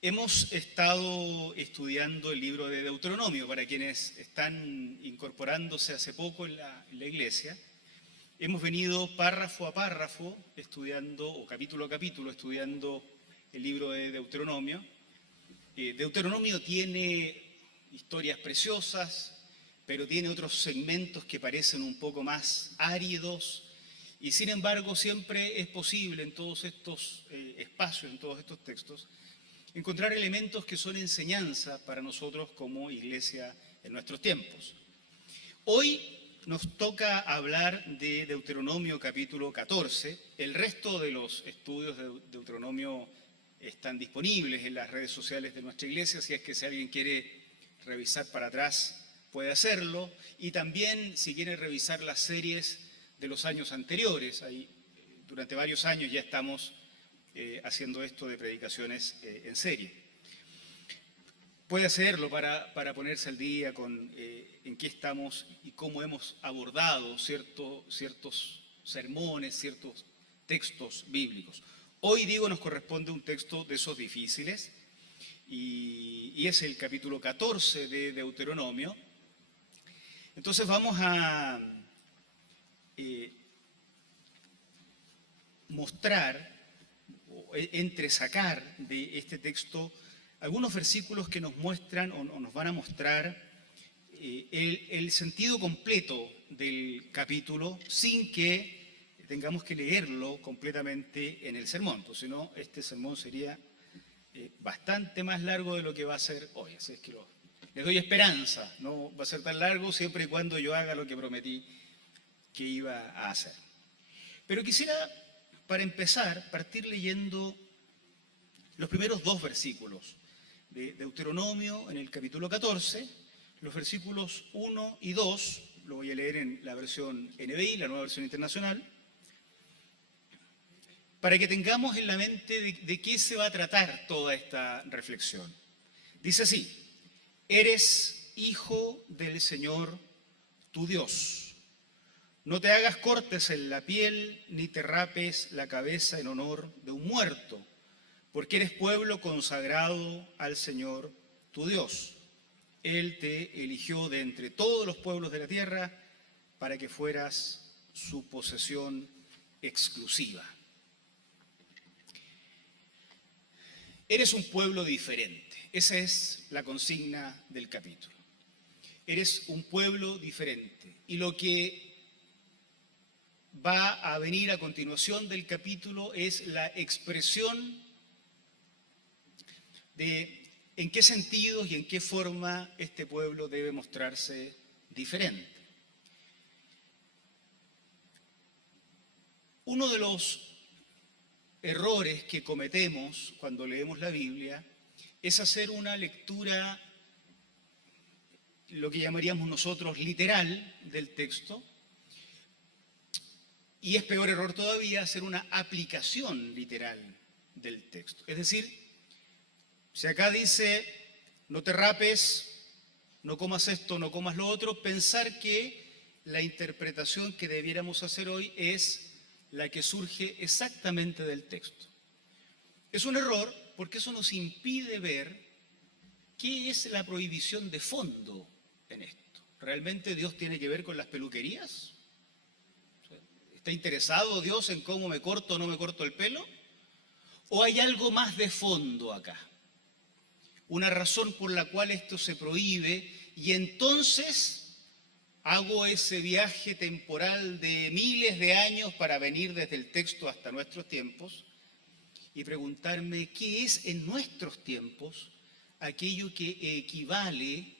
Hemos estado estudiando el libro de Deuteronomio para quienes están incorporándose hace poco en la iglesia. Hemos venido párrafo a párrafo estudiando, o capítulo a capítulo, estudiando el libro de Deuteronomio. Deuteronomio tiene historias preciosas, pero tiene otros segmentos que parecen un poco más áridos, y sin embargo siempre es posible en todos estos espacios, en todos estos textos, encontrar elementos que son enseñanza para nosotros como iglesia en nuestros tiempos. Hoy nos toca hablar de Deuteronomio capítulo 14. El resto de los estudios de Deuteronomio están disponibles en las redes sociales de nuestra iglesia, si es que si alguien quiere revisar para atrás puede hacerlo, y también si quiere revisar las series de los años anteriores. Ahí, durante varios años ya estamos haciendo esto de predicaciones en serie. Puede hacerlo para ponerse al día con en qué estamos y cómo hemos abordado ciertos sermones, ciertos textos bíblicos. Hoy, digo, nos corresponde un texto de esos difíciles y es el capítulo 14 de Deuteronomio. Entonces vamos a mostrar, entresacar de este texto algunos versículos que nos muestran o nos van a mostrar el sentido completo del capítulo sin que tengamos que leerlo completamente en el sermón, pues si no, este sermón sería bastante más largo de lo que va a ser hoy. Así es que les doy esperanza, no va a ser tan largo siempre y cuando yo haga lo que prometí que iba a hacer. Pero quisiera, para empezar, partir leyendo los primeros dos versículos de Deuteronomio en el capítulo 14, los versículos 1 y 2, lo voy a leer en la versión NBI, la nueva versión internacional, para que tengamos en la mente de qué se va a tratar toda esta reflexión. Dice así: eres hijo del Señor tu Dios. No te hagas cortes en la piel, ni te rapes la cabeza en honor de un muerto, porque eres pueblo consagrado al Señor tu Dios. Él te eligió de entre todos los pueblos de la tierra para que fueras su posesión exclusiva. Eres un pueblo diferente. Esa es la consigna del capítulo. Eres un pueblo diferente. Y lo que va a venir a continuación del capítulo es la expresión de en qué sentidos y en qué forma este pueblo debe mostrarse diferente. Uno de los errores que cometemos cuando leemos la Biblia es hacer una lectura, lo que llamaríamos nosotros literal del texto, y es peor error todavía hacer una aplicación literal del texto. Es decir, si acá dice no te rapes, no comas esto, no comas lo otro, pensar que la interpretación que debiéramos hacer hoy es la que surge exactamente del texto. Es un error porque eso nos impide ver qué es la prohibición de fondo en esto. ¿Realmente Dios tiene que ver con las peluquerías? ¿Está interesado Dios en cómo me corto o no me corto el pelo? ¿O hay algo más de fondo acá? Una razón por la cual esto se prohíbe y entonces hago ese viaje temporal de miles de años para venir desde el texto hasta nuestros tiempos y preguntarme qué es en nuestros tiempos aquello que equivale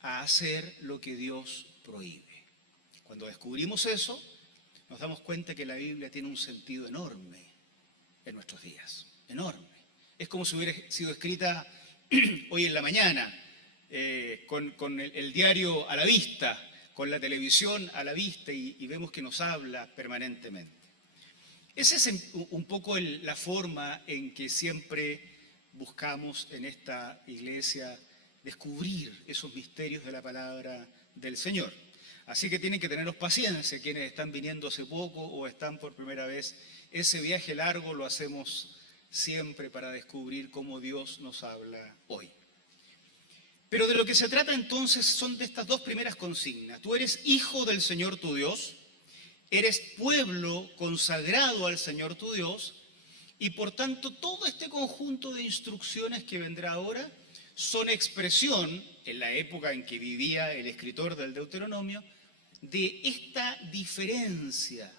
a hacer lo que Dios prohíbe. Cuando descubrimos eso, nos damos cuenta que la Biblia tiene un sentido enorme en nuestros días, enorme. Es como si hubiera sido escrita hoy en la mañana, con el diario a la vista, con la televisión a la vista y vemos que nos habla permanentemente. Esa es un poco la forma en que siempre buscamos en esta iglesia descubrir esos misterios de la palabra del Señor. Así que tienen que teneros paciencia quienes están viniendo hace poco o están por primera vez. Ese viaje largo lo hacemos siempre para descubrir cómo Dios nos habla hoy. Pero de lo que se trata entonces son de estas dos primeras consignas. Tú eres hijo del Señor tu Dios, eres pueblo consagrado al Señor tu Dios, y por tanto todo este conjunto de instrucciones que vendrá ahora son expresión, en la época en que vivía el escritor del Deuteronomio, de esta diferencia.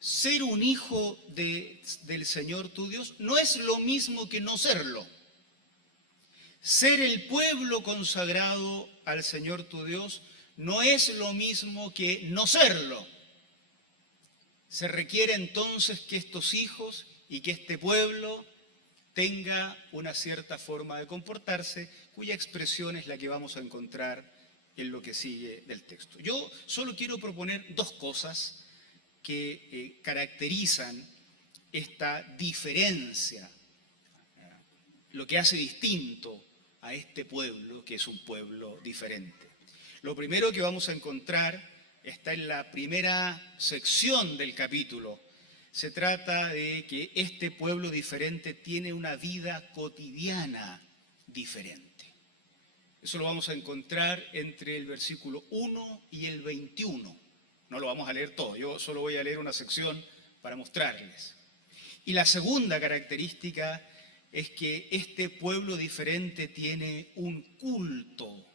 Ser un hijo del Señor tu Dios no es lo mismo que no serlo. Ser el pueblo consagrado al Señor tu Dios no es lo mismo que no serlo. Se requiere entonces que estos hijos y que este pueblo tenga una cierta forma de comportarse, cuya expresión es la que vamos a encontrar en lo que sigue del texto. Yo solo quiero proponer dos cosas que caracterizan esta diferencia, lo que hace distinto a este pueblo, que es un pueblo diferente. Lo primero que vamos a encontrar está en la primera sección del capítulo. Se trata de que este pueblo diferente tiene una vida cotidiana diferente. Eso lo vamos a encontrar entre el versículo 1 y el 21. No lo vamos a leer todo, yo solo voy a leer una sección para mostrarles. Y la segunda característica es que este pueblo diferente tiene un culto,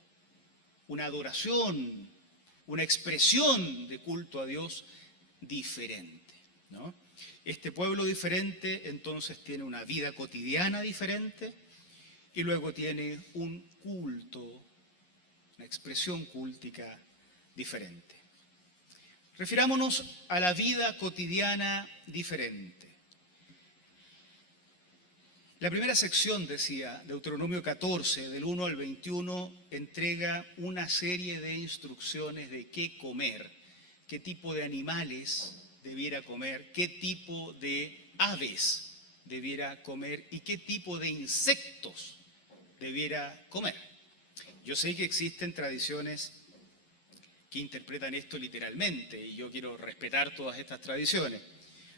una adoración, una expresión de culto a Dios diferente, ¿no? Este pueblo diferente entonces tiene una vida cotidiana diferente y luego tiene un culto, una expresión cúltica diferente. Refirámonos a la vida cotidiana diferente. La primera sección, decía, Deuteronomio 14, del 1 al 21, entrega una serie de instrucciones de qué comer, qué tipo de animales debiera comer, qué tipo de aves debiera comer y qué tipo de insectos debiera comer. Yo sé que existen tradiciones que interpretan esto literalmente y yo quiero respetar todas estas tradiciones.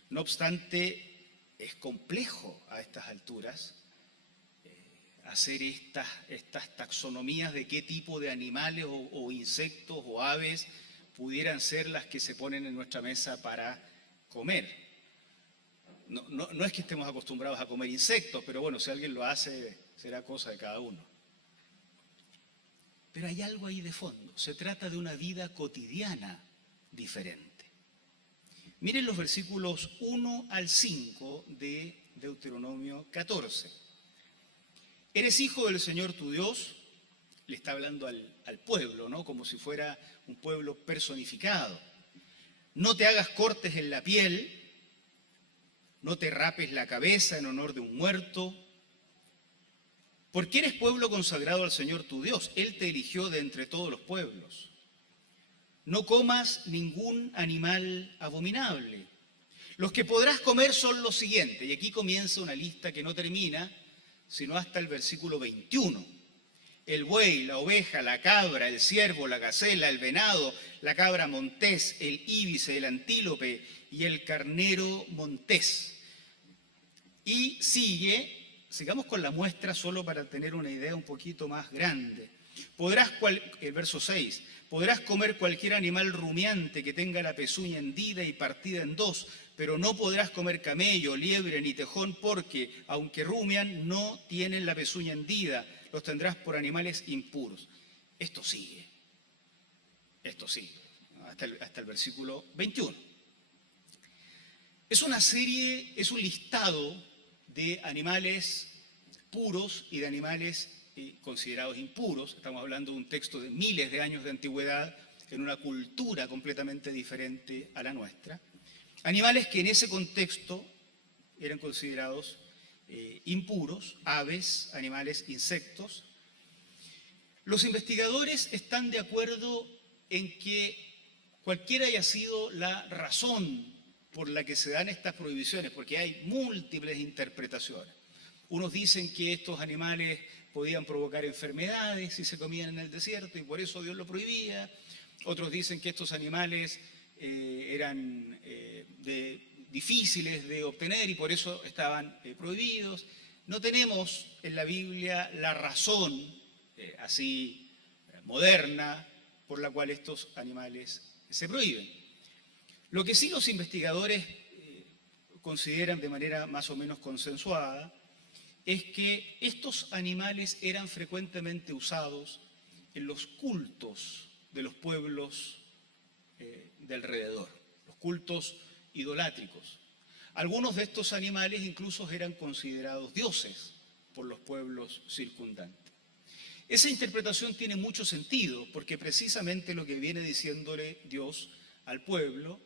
No obstante, es complejo a estas alturas hacer estas taxonomías de qué tipo de animales o insectos o aves pudieran ser las que se ponen en nuestra mesa para comer. No es que estemos acostumbrados a comer insectos, pero bueno, si alguien lo hace, será cosa de cada uno. Pero hay algo ahí de fondo. Se trata de una vida cotidiana diferente. Miren los versículos 1 al 5 de Deuteronomio 14. Eres hijo del Señor tu Dios, le está hablando al pueblo, ¿no? Como si fuera un pueblo personificado. No te hagas cortes en la piel, no te rapes la cabeza en honor de un muerto, porque eres pueblo consagrado al Señor tu Dios. Él te eligió de entre todos los pueblos. No comas ningún animal abominable. Los que podrás comer son los siguientes, y aquí comienza una lista que no termina, sino hasta el versículo 21. El buey, la oveja, la cabra, el ciervo, la gacela, el venado, la cabra montés, el íbice, el antílope y el carnero montés. Y sigamos con la muestra solo para tener una idea un poquito más grande. El verso 6, podrás comer cualquier animal rumiante que tenga la pezuña hendida y partida en dos, pero no podrás comer camello, liebre ni tejón porque, aunque rumian, no tienen la pezuña hendida, los tendrás por animales impuros. Esto sigue, hasta el versículo 21. Es un listado de animales puros y de animales considerados impuros. Estamos hablando de un texto de miles de años de antigüedad en una cultura completamente diferente a la nuestra. Animales que en ese contexto eran considerados impuros, aves, animales, insectos. Los investigadores están de acuerdo en que cualquiera haya sido la razón por la que se dan estas prohibiciones, porque hay múltiples interpretaciones. Unos dicen que estos animales podían provocar enfermedades si se comían en el desierto y por eso Dios lo prohibía. Otros dicen que estos animales eran de difíciles de obtener y por eso estaban prohibidos. No tenemos en la Biblia la razón así moderna por la cual estos animales se prohíben. Lo que sí los investigadores consideran de manera más o menos consensuada es que estos animales eran frecuentemente usados en los cultos de los pueblos de alrededor, los cultos idolátricos. Algunos de estos animales incluso eran considerados dioses por los pueblos circundantes. Esa interpretación tiene mucho sentido porque precisamente lo que viene diciéndole Dios al pueblo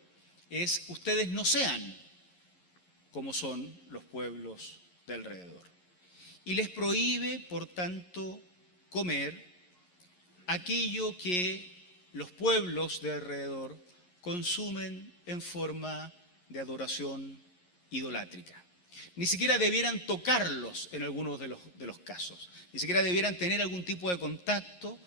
es: ustedes no sean como son los pueblos de alrededor. Y les prohíbe, por tanto, comer aquello que los pueblos de alrededor consumen en forma de adoración idolátrica. Ni siquiera debieran tocarlos en algunos de los casos, ni siquiera debieran tener algún tipo de contacto.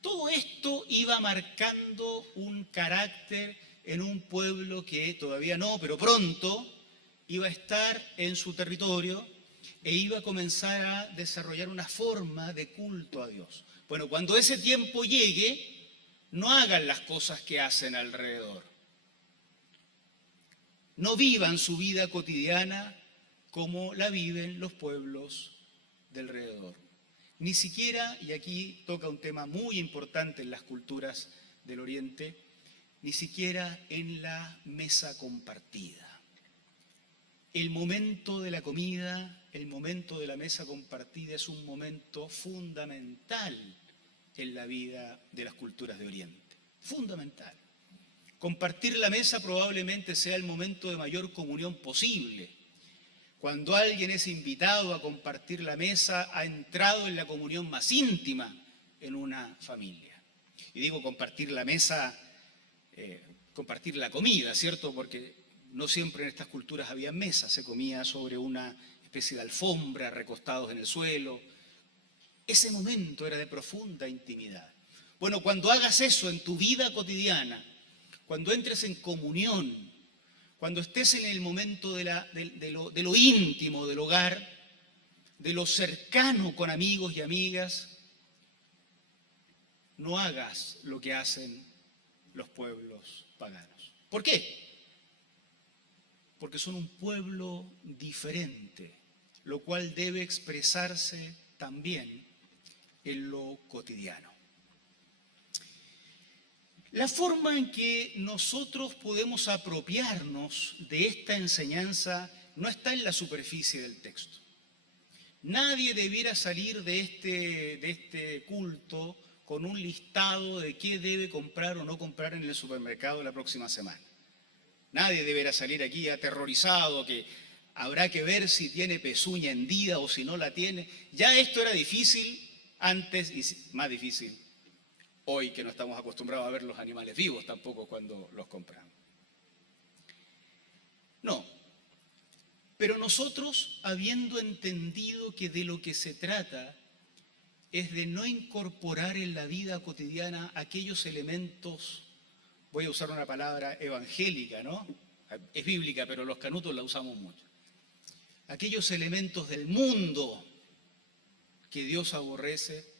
Todo esto iba marcando un carácter en un pueblo que todavía no, pero pronto iba a estar en su territorio e iba a comenzar a desarrollar una forma de culto a Dios. Bueno, cuando ese tiempo llegue, no hagan las cosas que hacen alrededor. No vivan su vida cotidiana como la viven los pueblos de alrededor. Ni siquiera, y aquí toca un tema muy importante en las culturas del Oriente, ni siquiera en la mesa compartida. El momento de la comida, el momento de la mesa compartida es un momento fundamental en la vida de las culturas de Oriente. Fundamental. Compartir la mesa probablemente sea el momento de mayor comunión posible. Cuando alguien es invitado a compartir la mesa, ha entrado en la comunión más íntima en una familia. Y digo compartir la mesa, compartir la comida, ¿cierto? Porque no siempre en estas culturas había mesas, se comía sobre una especie de alfombra, recostados en el suelo. Ese momento era de profunda intimidad. Bueno, cuando hagas eso en tu vida cotidiana, cuando entres en comunión, cuando estés en el momento de lo íntimo del hogar, de lo cercano con amigos y amigas, no hagas lo que hacen los pueblos paganos. ¿Por qué? Porque son un pueblo diferente, lo cual debe expresarse también en lo cotidiano. La forma en que nosotros podemos apropiarnos de esta enseñanza no está en la superficie del texto. Nadie debiera salir de este culto con un listado de qué debe comprar o no comprar en el supermercado la próxima semana. Nadie deberá salir aquí aterrorizado que habrá que ver si tiene pezuña hendida o si no la tiene. Ya esto era difícil antes y más difícil hoy, que no estamos acostumbrados a ver los animales vivos tampoco cuando los compramos. No, pero nosotros, habiendo entendido que de lo que se trata es de no incorporar en la vida cotidiana aquellos elementos, voy a usar una palabra evangélica, ¿no? Es bíblica, pero los canutos la usamos mucho. Aquellos elementos del mundo que Dios aborrece,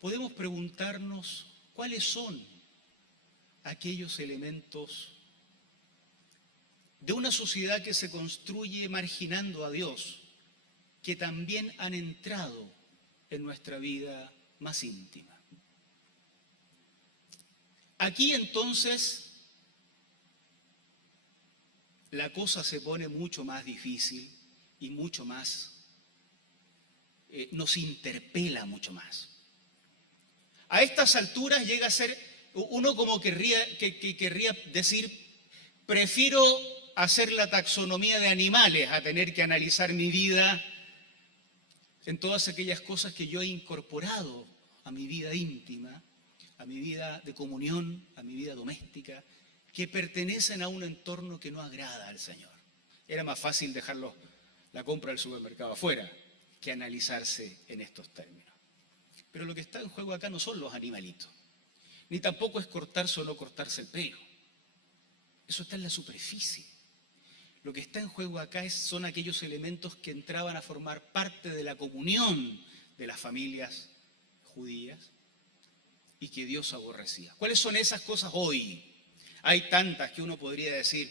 podemos preguntarnos cuáles son aquellos elementos de una sociedad que se construye marginando a Dios, que también han entrado en nuestra vida más íntima. Aquí entonces la cosa se pone mucho más difícil y mucho más, nos interpela mucho más. A estas alturas llega a ser, uno como querría decir, prefiero hacer la taxonomía de animales a tener que analizar mi vida en todas aquellas cosas que yo he incorporado a mi vida íntima, a mi vida de comunión, a mi vida doméstica, que pertenecen a un entorno que no agrada al Señor. Era más fácil dejar la compra del supermercado afuera que analizarse en estos términos. Pero lo que está en juego acá no son los animalitos, ni tampoco es cortarse o no cortarse el pelo. Eso está en la superficie. Lo que está en juego acá son aquellos elementos que entraban a formar parte de la comunión de las familias judías y que Dios aborrecía. ¿Cuáles son esas cosas hoy? Hay tantas que uno podría decir.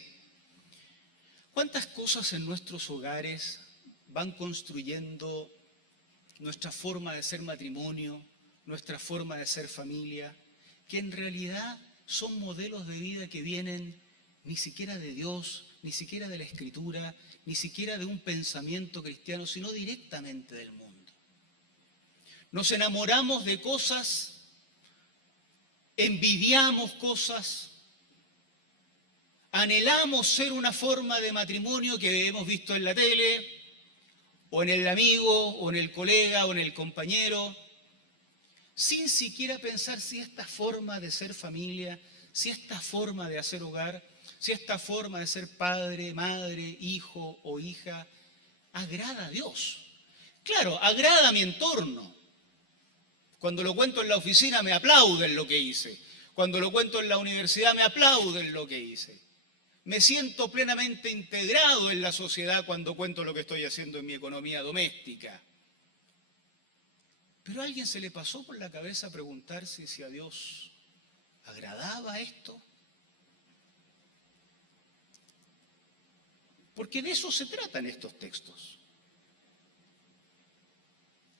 ¿Cuántas cosas en nuestros hogares van construyendo nuestra forma de ser matrimonio, nuestra forma de ser familia, que en realidad son modelos de vida que vienen ni siquiera de Dios, ni siquiera de la Escritura, ni siquiera de un pensamiento cristiano, sino directamente del mundo? Nos enamoramos de cosas, envidiamos cosas, anhelamos ser una forma de matrimonio que hemos visto en la tele, o en el amigo, o en el colega, o en el compañero, sin siquiera pensar si esta forma de ser familia, si esta forma de hacer hogar, si esta forma de ser padre, madre, hijo o hija, agrada a Dios. Claro, agrada a mi entorno. Cuando lo cuento en la oficina me aplauden lo que hice. Cuando lo cuento en la universidad me aplauden lo que hice. Me siento plenamente integrado en la sociedad cuando cuento lo que estoy haciendo en mi economía doméstica. Pero ¿a alguien se le pasó por la cabeza preguntarse si a Dios agradaba esto? Porque de eso se tratan estos textos.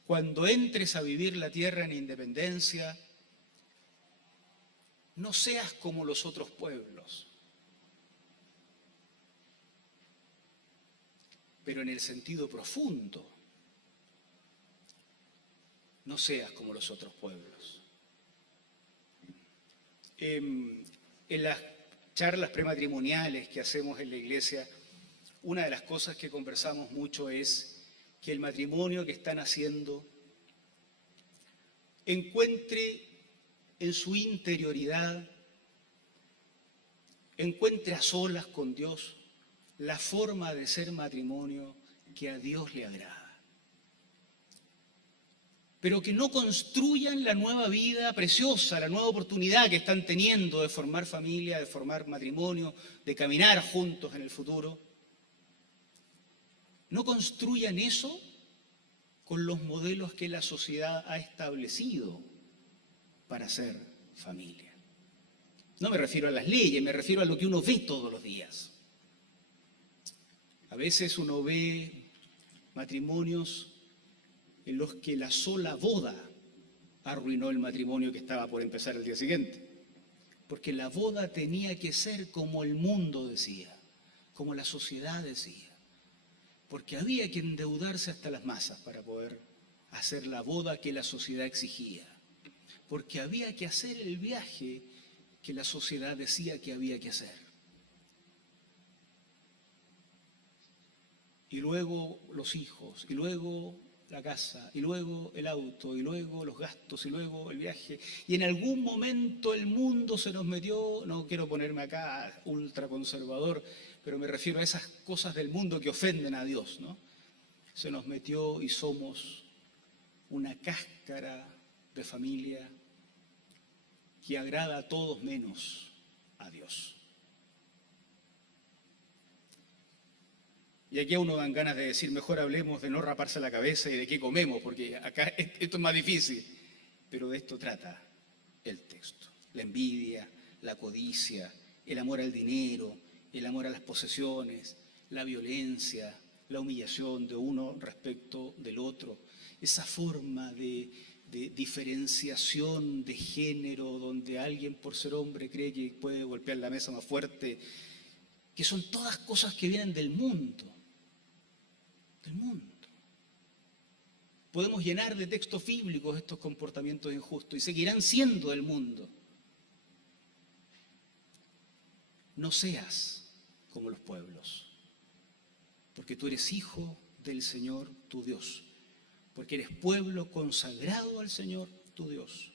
Cuando entres a vivir la tierra en independencia, no seas como los otros pueblos. Pero en el sentido profundo, no seas como los otros pueblos. En las charlas prematrimoniales que hacemos en la iglesia, una de las cosas que conversamos mucho es que el matrimonio que están haciendo encuentre en su interioridad, encuentre a solas con Dios la forma de ser matrimonio que a Dios le agrada. Pero que no construyan la nueva vida preciosa, la nueva oportunidad que están teniendo de formar familia, de formar matrimonio, de caminar juntos en el futuro. No construyan eso con los modelos que la sociedad ha establecido para ser familia. No me refiero a las leyes, me refiero a lo que uno ve todos los días. A veces uno ve matrimonios en los que la sola boda arruinó el matrimonio que estaba por empezar el día siguiente. Porque la boda tenía que ser como el mundo decía, como la sociedad decía. Porque había que endeudarse hasta las masas para poder hacer la boda que la sociedad exigía. Porque había que hacer el viaje que la sociedad decía que había que hacer. Y luego los hijos, y luego la casa, y luego el auto, y luego los gastos, y luego el viaje. Y en algún momento el mundo se nos metió, no quiero ponerme acá ultraconservador, pero me refiero a esas cosas del mundo que ofenden a Dios, ¿no? Se nos metió y somos una cáscara de familia que agrada a todos menos a Dios. Y aquí a uno dan ganas de decir, mejor hablemos de no raparse la cabeza y de qué comemos, porque acá esto es más difícil. Pero de esto trata el texto. La envidia, la codicia, el amor al dinero, el amor a las posesiones, la violencia, la humillación de uno respecto del otro. Esa forma de diferenciación de género, donde alguien por ser hombre cree que puede golpear la mesa más fuerte, que son todas cosas que vienen del mundo. Del mundo. Podemos llenar de textos bíblicos estos comportamientos injustos y seguirán siendo del mundo. No seas como los pueblos, porque tú eres hijo del Señor tu Dios, porque eres pueblo consagrado al Señor tu Dios.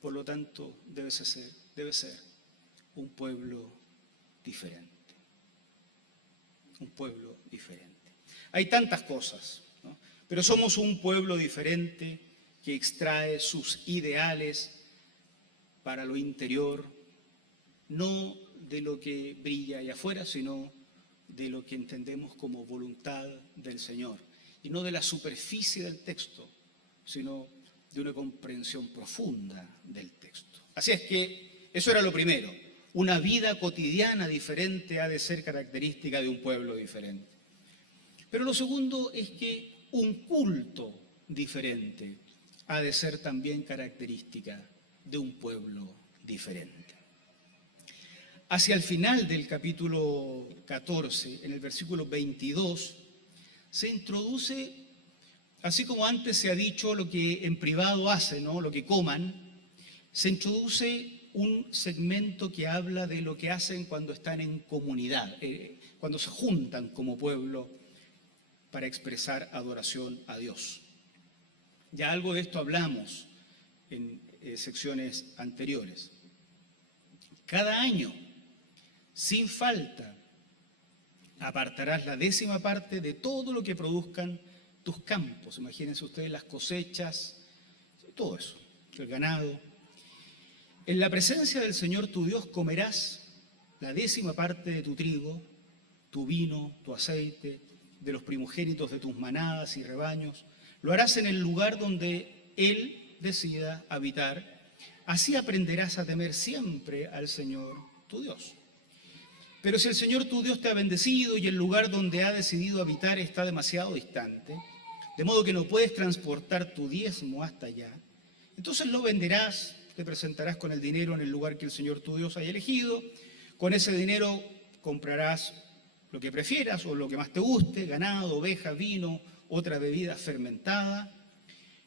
Por lo tanto, debe ser un pueblo diferente. Un pueblo diferente. Hay tantas cosas, ¿no? Pero somos un pueblo diferente que extrae sus ideales para lo interior, no de lo que brilla allá afuera, sino de lo que entendemos como voluntad del Señor, y no de la superficie del texto, sino de una comprensión profunda del texto. Así es que eso era lo primero. Una vida cotidiana diferente ha de ser característica de un pueblo diferente. Pero lo segundo es que un culto diferente ha de ser también característica de un pueblo diferente. Hacia el final del capítulo 14, en el versículo 22, se introduce, así como antes se ha dicho lo que en privado hacen, ¿no?, lo que coman, se introduce un segmento que habla de lo que hacen cuando están en comunidad, cuando se juntan como pueblo para expresar adoración a Dios. Ya algo de esto hablamos en secciones anteriores. Cada año, sin falta, apartarás la 10ª parte de todo lo que produzcan tus campos. Imagínense ustedes las cosechas, todo eso, el ganado. En la presencia del Señor tu Dios comerás la 10ª parte de tu trigo, tu vino, tu aceite, de los primogénitos de tus manadas y rebaños. Lo harás en el lugar donde Él decida habitar. Así aprenderás a temer siempre al Señor tu Dios. Pero si el Señor tu Dios te ha bendecido y el lugar donde ha decidido habitar está demasiado distante, de modo que no puedes transportar tu diezmo hasta allá, entonces lo venderás, te presentarás con el dinero en el lugar que el Señor tu Dios haya elegido. Con ese dinero comprarás lo que prefieras o lo que más te guste, ganado, ovejas, vino, otra bebida fermentada.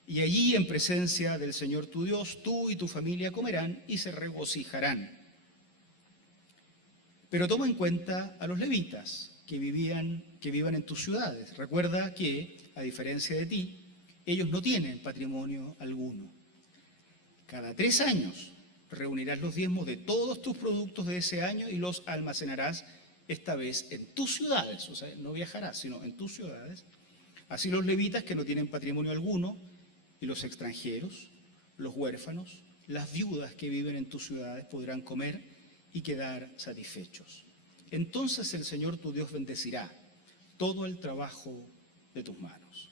Y allí, en presencia del Señor tu Dios, tú y tu familia comerán y se regocijarán. Pero toma en cuenta a los levitas que vivan en tus ciudades. Recuerda que, a diferencia de ti, ellos no tienen patrimonio alguno. Cada 3 años reunirás los diezmos de todos tus productos de ese año y los almacenarás esta vez en tus ciudades. O sea, no viajarás, sino en tus ciudades. Así los levitas que no tienen patrimonio alguno y los extranjeros, los huérfanos, las viudas que viven en tus ciudades podrán comer y quedar satisfechos. Entonces el Señor tu Dios bendecirá todo el trabajo de tus manos.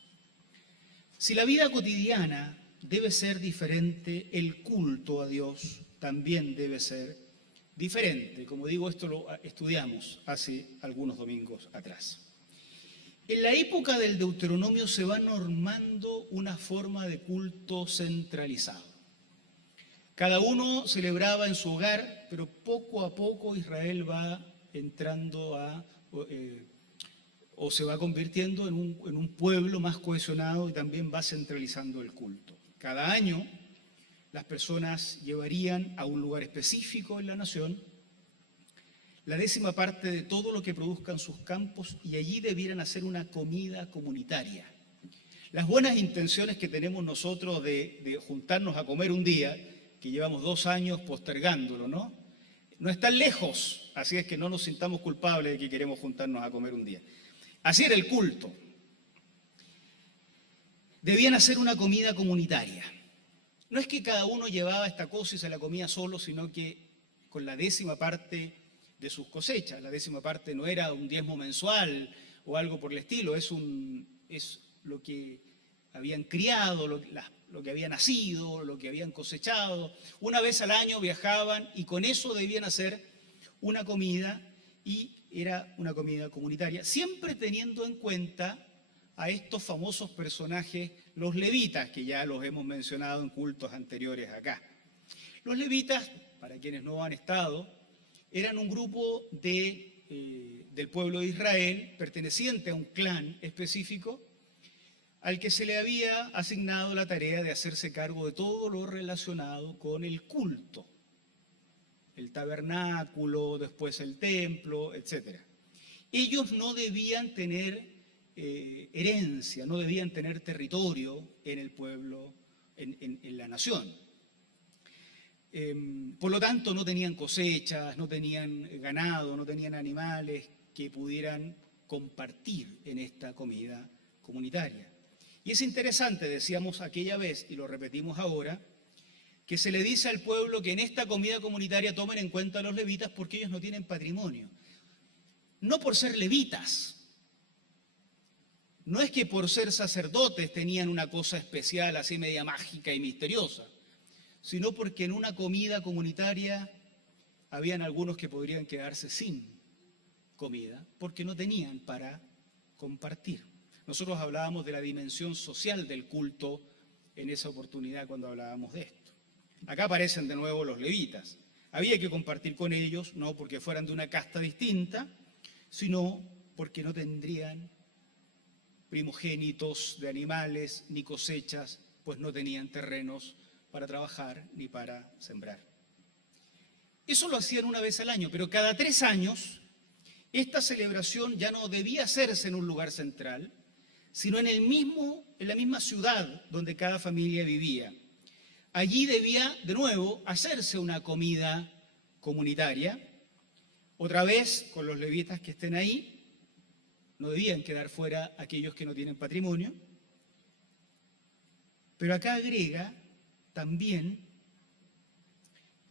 Si la vida cotidiana debe ser diferente, el culto a Dios también debe ser diferente. Como digo, esto lo estudiamos hace algunos domingos atrás. En la época del Deuteronomio se va normando una forma de culto centralizado. Cada uno celebraba en su hogar, pero poco a poco Israel va entrando o se va convirtiendo en un pueblo más cohesionado y también va centralizando el culto. Cada año las personas llevarían a un lugar específico en la nación la 10ª parte de todo lo que produzcan sus campos y allí debieran hacer una comida comunitaria. Las buenas intenciones que tenemos nosotros de juntarnos a comer un día, que llevamos 2 años postergándolo, ¿no? No están lejos, así es que no nos sintamos culpables de que queremos juntarnos a comer un día. Así era el culto. Debían hacer una comida comunitaria. No es que cada uno llevaba esta cosa y se la comía solo, sino que con la 10ª parte de sus cosechas. La 10ª parte no era un diezmo mensual o algo por el estilo, es lo que habían criado, lo que había nacido, lo que habían cosechado. Una vez al año viajaban y con eso debían hacer una comida y era una comida comunitaria, siempre teniendo en cuenta a estos famosos personajes, los levitas, que ya los hemos mencionado en cultos anteriores acá. Los levitas, para quienes no han estado, eran un grupo del pueblo de Israel, perteneciente a un clan específico, al que se le había asignado la tarea de hacerse cargo de todo lo relacionado con el culto, el tabernáculo, después el templo, etc. Ellos no debían tener herencia, no debían tener territorio en el pueblo, en la nación. Por lo tanto, no tenían cosechas, no tenían ganado, no tenían animales que pudieran compartir en esta comida comunitaria. Y es interesante, decíamos aquella vez y lo repetimos ahora, que se le dice al pueblo que en esta comida comunitaria tomen en cuenta a los levitas porque ellos no tienen patrimonio. no por ser levitas. No es que por ser sacerdotes tenían una cosa especial, así media mágica y misteriosa, sino porque en una comida comunitaria habían algunos que podrían quedarse sin comida, porque no tenían para compartir. Nosotros hablábamos de la dimensión social del culto en esa oportunidad cuando hablábamos de esto. Acá aparecen de nuevo los levitas. Había que compartir con ellos, no porque fueran de una casta distinta, sino porque no tendrían primogénitos de animales ni cosechas, pues no tenían terrenos para trabajar ni para sembrar. Eso lo hacían una vez al año, pero cada 3 años esta celebración ya no debía hacerse en un lugar central, sino en la misma ciudad donde cada familia vivía. Allí debía de nuevo hacerse una comida comunitaria, otra vez con los levitas que estén ahí. No debían quedar fuera aquellos que no tienen patrimonio. Pero acá agrega también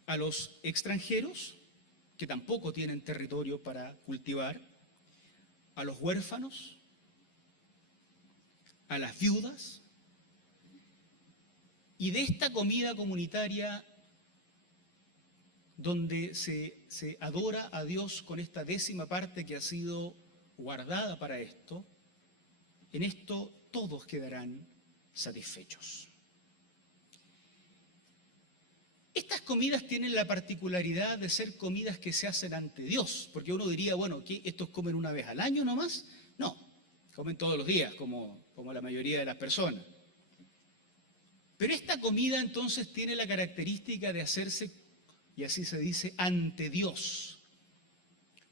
a los extranjeros, que tampoco tienen territorio para cultivar, a los huérfanos, a las viudas. Y de esta comida comunitaria, donde se adora a Dios con esta 10ª parte que ha sido guardada para esto, en esto todos quedarán satisfechos. Estas comidas tienen la particularidad de ser comidas que se hacen ante Dios, porque uno diría, bueno, ¿qué, estos comen una vez al año nomás? No, comen todos los días, como la mayoría de las personas. Pero esta comida entonces tiene la característica de hacerse, y así se dice, ante Dios.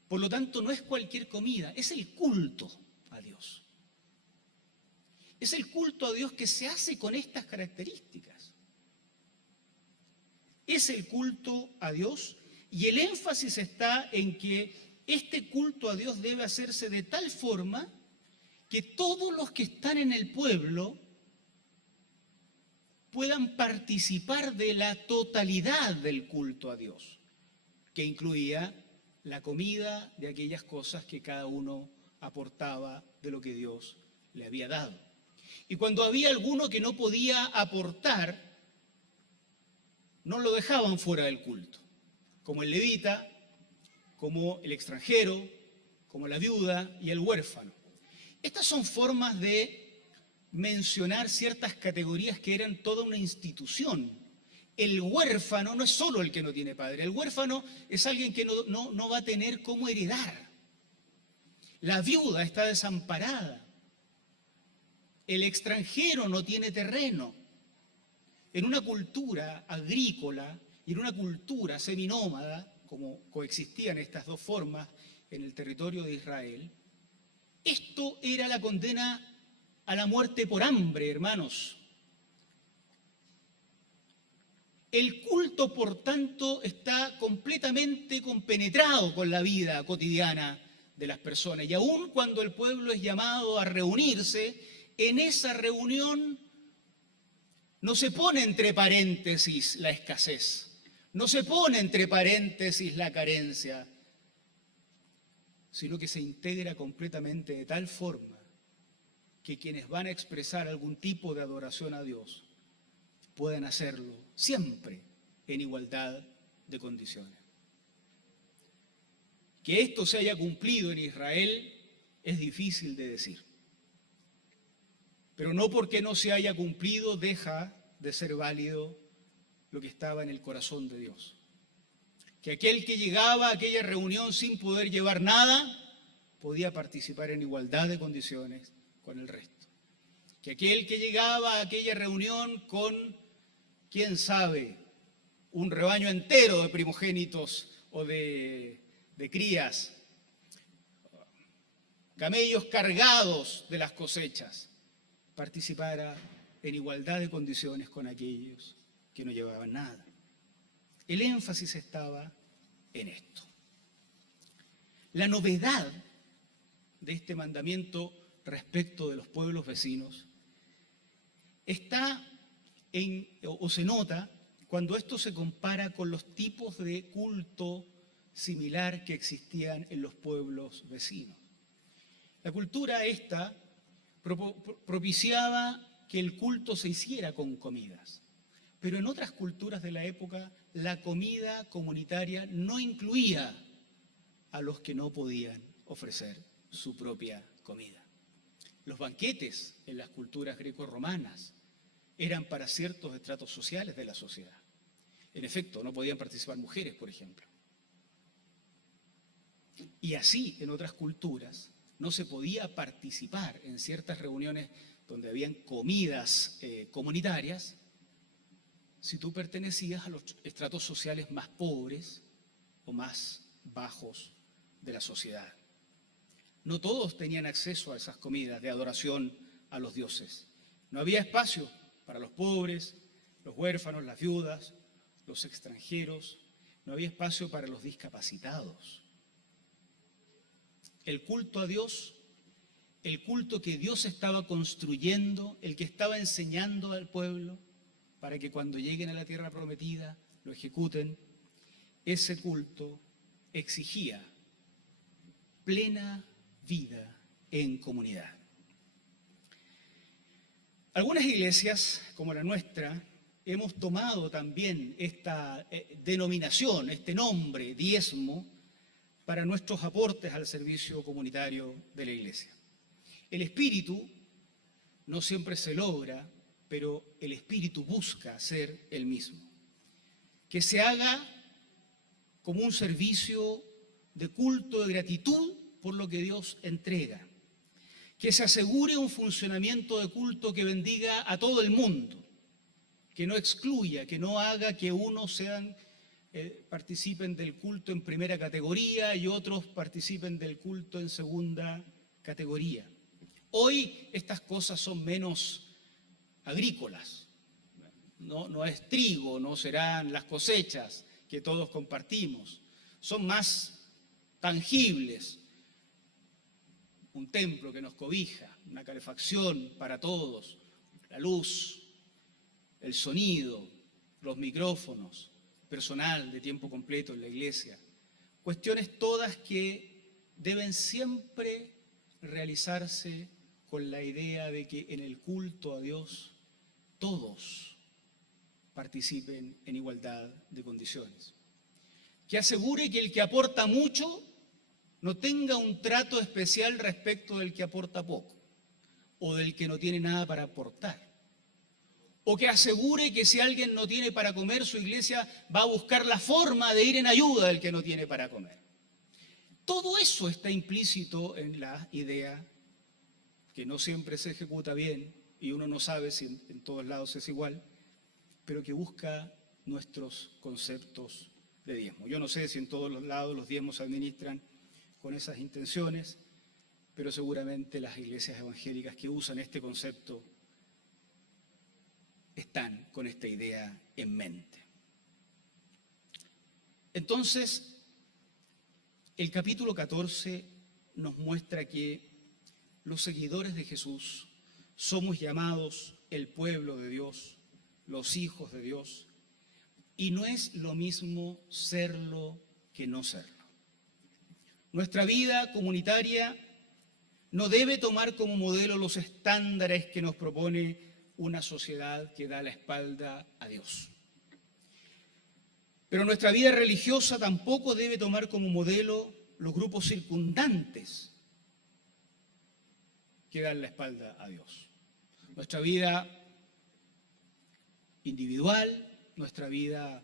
Por lo tanto, no es cualquier comida, es el culto a Dios. Es el culto a Dios que se hace con estas características. Es el culto a Dios y el énfasis está en que este culto a Dios debe hacerse de tal forma que todos los que están en el pueblo puedan participar de la totalidad del culto a Dios, que incluía la comida de aquellas cosas que cada uno aportaba de lo que Dios le había dado. Y cuando había alguno que no podía aportar, no lo dejaban fuera del culto, como el levita, como el extranjero, como la viuda y el huérfano. Estas son formas de mencionar ciertas categorías que eran toda una institución. El huérfano no es solo el que no tiene padre, el huérfano es alguien que no va a tener cómo heredar. La viuda está desamparada. El extranjero no tiene terreno. En una cultura agrícola y en una cultura seminómada, como coexistían estas dos formas en el territorio de Israel, esto era la condena a la muerte por hambre, hermanos. El culto, por tanto, está completamente compenetrado con la vida cotidiana de las personas. Y aun cuando el pueblo es llamado a reunirse, en esa reunión no se pone entre paréntesis la escasez, no se pone entre paréntesis la carencia, sino que se integra completamente de tal forma que quienes van a expresar algún tipo de adoración a Dios puedan hacerlo siempre en igualdad de condiciones. Que esto se haya cumplido en Israel es difícil de decir. Pero no porque no se haya cumplido deja de ser válido lo que estaba en el corazón de Dios. Que aquel que llegaba a aquella reunión sin poder llevar nada, podía participar en igualdad de condiciones con el resto. Que aquel que llegaba a aquella reunión con, quién sabe, un rebaño entero de primogénitos o de crías, camellos cargados de las cosechas, participara en igualdad de condiciones con aquellos que no llevaban nada. El énfasis estaba en esto. La novedad de este mandamiento respecto de los pueblos vecinos está o se nota cuando esto se compara con los tipos de culto similar que existían en los pueblos vecinos. La cultura esta propiciaba que el culto se hiciera con comidas, pero en otras culturas de la época la comida comunitaria no incluía a los que no podían ofrecer su propia comida. Los banquetes en las culturas greco-romanas eran para ciertos estratos sociales de la sociedad. En efecto, no podían participar mujeres, por ejemplo. Y así, en otras culturas, no se podía participar en ciertas reuniones donde habían comidas comunitarias si tú pertenecías a los estratos sociales más pobres o más bajos de la sociedad. No todos tenían acceso a esas comidas de adoración a los dioses. No había espacio para los pobres, los huérfanos, las viudas, los extranjeros. No había espacio para los discapacitados. El culto a Dios, el culto que Dios estaba construyendo, el que estaba enseñando al pueblo para que cuando lleguen a la tierra prometida lo ejecuten, ese culto exigía plena vida en comunidad. Algunas iglesias, como la nuestra, hemos tomado también esta denominación, este nombre, diezmo, para nuestros aportes al servicio comunitario de la iglesia. El espíritu no siempre se logra, pero el espíritu busca ser el mismo. Que se haga como un servicio de culto, de gratitud por lo que Dios entrega. Que se asegure un funcionamiento de culto que bendiga a todo el mundo, que no excluya, que no haga que unos participen del culto en primera categoría y otros participen del culto en segunda categoría. Hoy estas cosas son menos agrícolas. No es trigo, no serán las cosechas que todos compartimos. Son más tangibles. Un templo que nos cobija, una calefacción para todos, la luz, el sonido, los micrófonos, personal de tiempo completo en la iglesia. Cuestiones todas que deben siempre realizarse con la idea de que en el culto a Dios todos participen en igualdad de condiciones. Que asegure que el que aporta mucho no tenga un trato especial respecto del que aporta poco o del que no tiene nada para aportar. O que asegure que si alguien no tiene para comer, su iglesia va a buscar la forma de ir en ayuda del que no tiene para comer. Todo eso está implícito en la idea que no siempre se ejecuta bien y uno no sabe si en todos lados es igual, pero que busca nuestros conceptos de diezmo. Yo no sé si en todos los lados los diezmos se administran con esas intenciones, pero seguramente las iglesias evangélicas que usan este concepto están con esta idea en mente. Entonces, el capítulo 14 nos muestra que los seguidores de Jesús somos llamados el pueblo de Dios, los hijos de Dios, y no es lo mismo serlo que no serlo. Nuestra vida comunitaria no debe tomar como modelo los estándares que nos propone una sociedad que da la espalda a Dios. Pero nuestra vida religiosa tampoco debe tomar como modelo los grupos circundantes que dan la espalda a Dios. Nuestra vida individual, nuestra vida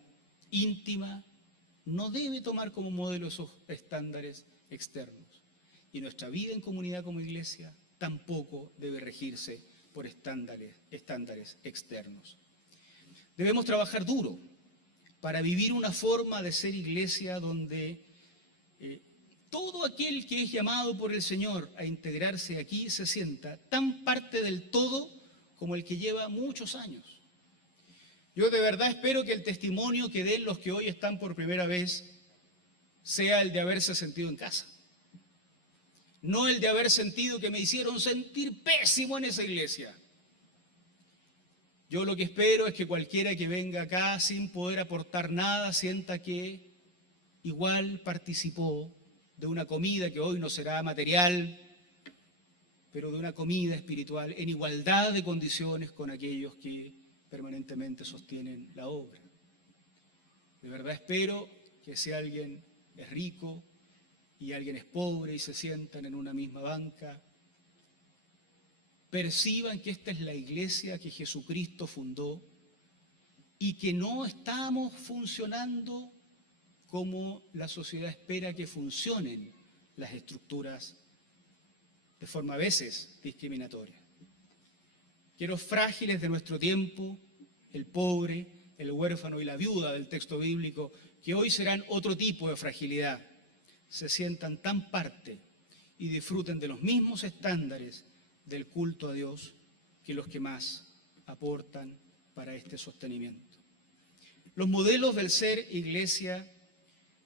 íntima, no debe tomar como modelo esos estándares externos. Y nuestra vida en comunidad como iglesia tampoco debe regirse por estándares externos. Debemos trabajar duro para vivir una forma de ser iglesia donde todo aquel que es llamado por el Señor a integrarse aquí se sienta tan parte del todo como el que lleva muchos años. Yo de verdad espero que el testimonio que den los que hoy están por primera vez sea el de haberse sentido en casa. No el de haber sentido que me hicieron sentir pésimo en esa iglesia. Yo lo que espero es que cualquiera que venga acá sin poder aportar nada sienta que igual participó de una comida que hoy no será material, pero de una comida espiritual en igualdad de condiciones con aquellos que permanentemente sostienen la obra. De verdad espero que si alguien es rico y alguien es pobre y se sientan en una misma banca, perciban que esta es la iglesia que Jesucristo fundó y que no estamos funcionando como la sociedad espera que funcionen las estructuras de forma a veces discriminatoria. Que los frágiles de nuestro tiempo, el pobre, el huérfano y la viuda del texto bíblico, que hoy serán otro tipo de fragilidad, se sientan tan parte y disfruten de los mismos estándares del culto a Dios que los que más aportan para este sostenimiento. Los modelos del ser iglesia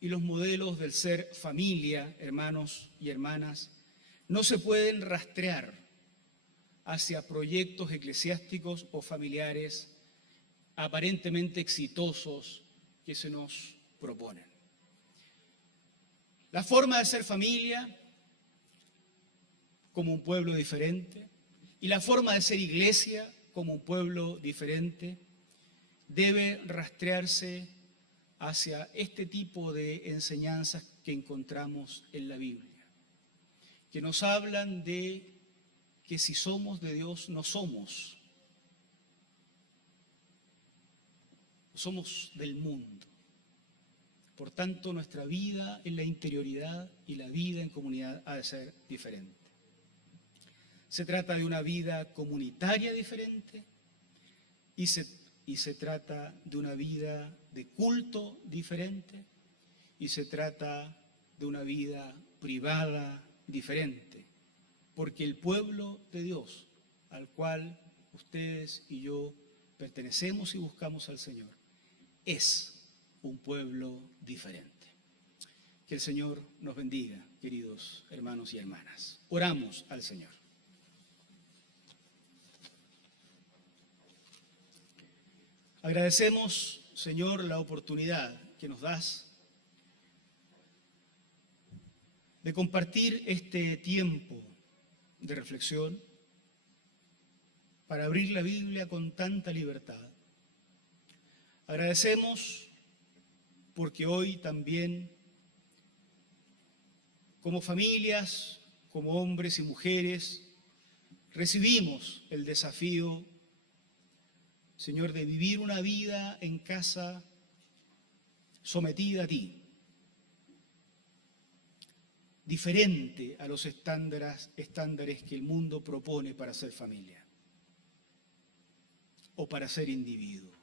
y los modelos del ser familia, hermanos y hermanas, no se pueden rastrear hacia proyectos eclesiásticos o familiares aparentemente exitosos que se nos proponen. La forma de ser familia como un pueblo diferente y la forma de ser iglesia como un pueblo diferente debe rastrearse hacia este tipo de enseñanzas que encontramos en la Biblia, que nos hablan de que si somos de Dios, no somos del mundo. Por tanto, nuestra vida en la interioridad y la vida en comunidad ha de ser diferente. Se trata de una vida comunitaria diferente y se trata de una vida de culto diferente y se trata de una vida privada diferente, porque el pueblo de Dios al cual ustedes y yo pertenecemos y buscamos al Señor es un pueblo diferente. Que el Señor nos bendiga, queridos hermanos y hermanas. Oramos al Señor. Agradecemos, Señor, la oportunidad que nos das de compartir este tiempo de reflexión para abrir la Biblia con tanta libertad. Agradecemos porque hoy también, como familias, como hombres y mujeres, recibimos el desafío, Señor, de vivir una vida en casa sometida a ti, diferente a los estándares que el mundo propone para ser familia o para ser individuo.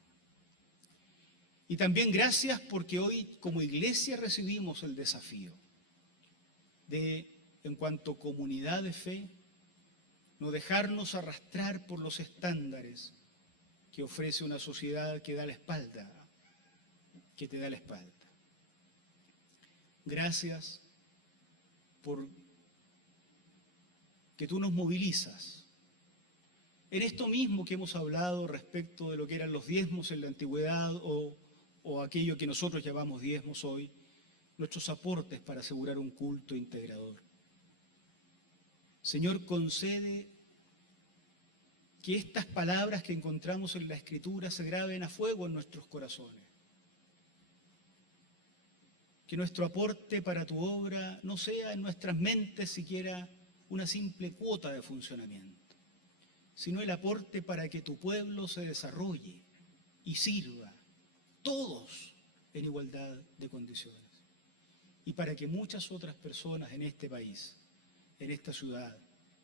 Y también gracias porque hoy como iglesia recibimos el desafío de, en cuanto comunidad de fe, no dejarnos arrastrar por los estándares que ofrece una sociedad que da la espalda, que te da la espalda. Gracias por que tú nos movilizas en esto mismo que hemos hablado respecto de lo que eran los diezmos en la antigüedad o aquello que nosotros llamamos diezmos hoy, nuestros aportes para asegurar un culto integrador. Señor, concede que estas palabras que encontramos en la Escritura se graben a fuego en nuestros corazones. Que nuestro aporte para tu obra no sea en nuestras mentes siquiera una simple cuota de funcionamiento, sino el aporte para que tu pueblo se desarrolle y sirva, todos en igualdad de condiciones. Y para que muchas otras personas en este país, en esta ciudad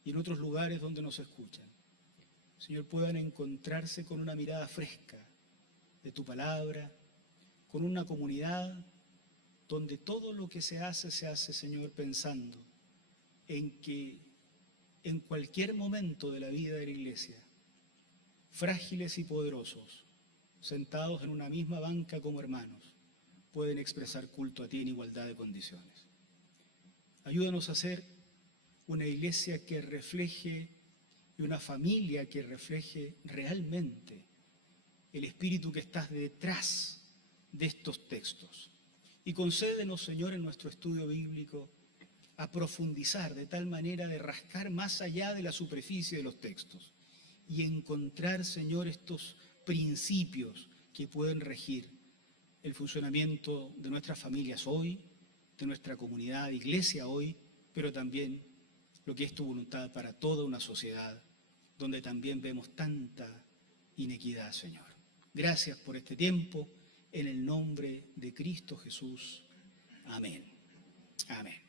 y en otros lugares donde nos escuchan, Señor, puedan encontrarse con una mirada fresca de tu palabra, con una comunidad donde todo lo que se hace, Señor, pensando en que en cualquier momento de la vida de la iglesia, frágiles y poderosos, sentados en una misma banca como hermanos, pueden expresar culto a ti en igualdad de condiciones. Ayúdanos a ser una iglesia que refleje y una familia que refleje realmente el espíritu que está detrás de estos textos Y concédenos, Señor, en nuestro estudio bíblico, a profundizar de tal manera de rascar más allá de la superficie de los textos y encontrar, Señor, estos principios que pueden regir el funcionamiento de nuestras familias hoy, de nuestra comunidad, iglesia hoy, pero también lo que es tu voluntad para toda una sociedad donde también vemos tanta inequidad, Señor. Gracias por este tiempo, en el nombre de Cristo Jesús. Amén. Amén.